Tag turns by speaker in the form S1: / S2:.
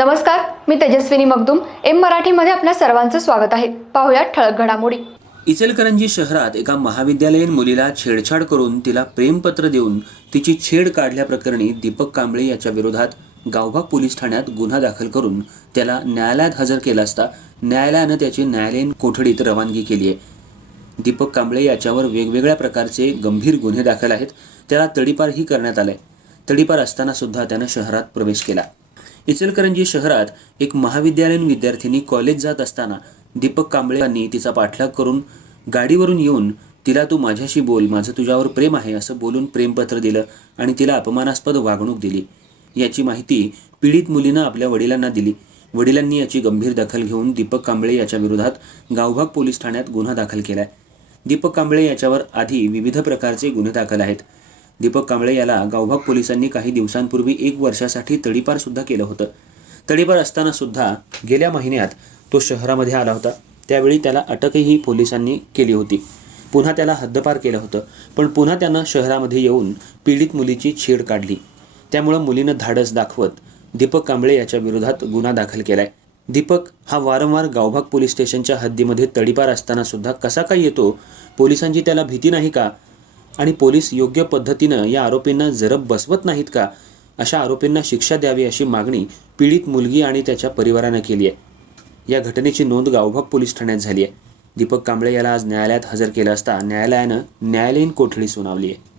S1: नमस्कार मी तेजस्विनी मगदुम. एम मराठीमध्ये आपल्या सर्वांचं स्वागत आहे. पाहुयात ठळक घडामोडी.
S2: इचलकरंजी शहरात एका महाविद्यालयीन मुलीला छेडछाड करून तिला प्रेमपत्र देऊन तिची छेड काढल्याप्रकरणी दीपक कांबळे याच्या विरोधात गावभाग पोलीस ठाण्यात गुन्हा दाखल करून त्याला न्यायालयात हजर केला असता न्यायालयानं त्याची न्यायालयीन कोठडीत रवानगी केली आहे. दीपक कांबळे याच्यावर वेगवेगळ्या प्रकारचे गंभीर गुन्हे दाखल आहेत. त्याला तडीपारही करण्यात आलाय. तडीपार असताना सुद्धा त्यानं शहरात प्रवेश केला. इचलकरंजी शहरात एक महाविद्यालयीन विद्यार्थिनी कॉलेज जात असताना दीपक कांबळे यांनी तिचा पाठलाग करून गाडीवरून येऊन तिला तू माझ्याशी बोल माझं तुझ्यावर प्रेम आहे असं बोलून प्रेमपत्र दिलं आणि तिला अपमानास्पद वागणूक दिली. याची माहिती पीडित मुलीनं आपल्या वडिलांना दिली. वडिलांनी याची गंभीर दखल घेऊन दीपक कांबळे याच्या विरोधात गावभाग पोलीस ठाण्यात गुन्हा दाखल केलाय. दीपक कांबळे याच्यावर आधी विविध प्रकारचे गुन्हे दाखल आहेत. दीपक कांबळे याला गावभाग पोलिसांनी काही दिवसांपूर्वी एक वर्षासाठी तडीपार सुद्धा केलं होतं. तडीपार असताना सुद्धा गेल्या महिन्यात तो शहरामध्ये आला होता. त्यावेळी त्याला अटकही पोलिसांनी केली होती. पुन्हा त्याला हद्दपार केलं होतं पण पुन्हा त्यानं शहरामध्ये येऊन पीडित मुलीची छेड काढली. त्यामुळं मुलीनं धाडस दाखवत दीपक कांबळे याच्या विरोधात गुन्हा दाखल केलाय. दीपक हा वारंवार गावभाग पोलीस स्टेशनच्या हद्दीमध्ये तडीपार असताना सुद्धा कसा काय येतो? पोलिसांची त्याला भीती नाही का? आणि पोलीस योग्य पद्धतीनं या आरोपींना जरब बसवत नाहीत का? अशा आरोपींना शिक्षा द्यावी अशी मागणी पीडित मुलगी आणि त्याच्या परिवारानं केली आहे. या घटनेची नोंद गावभाग पोलीस ठाण्यात झाली आहे. दीपक कांबळे याला आज न्यायालयात हजर केलं असता न्यायालयानं न्यायालयीन कोठडी सुनावली आहे.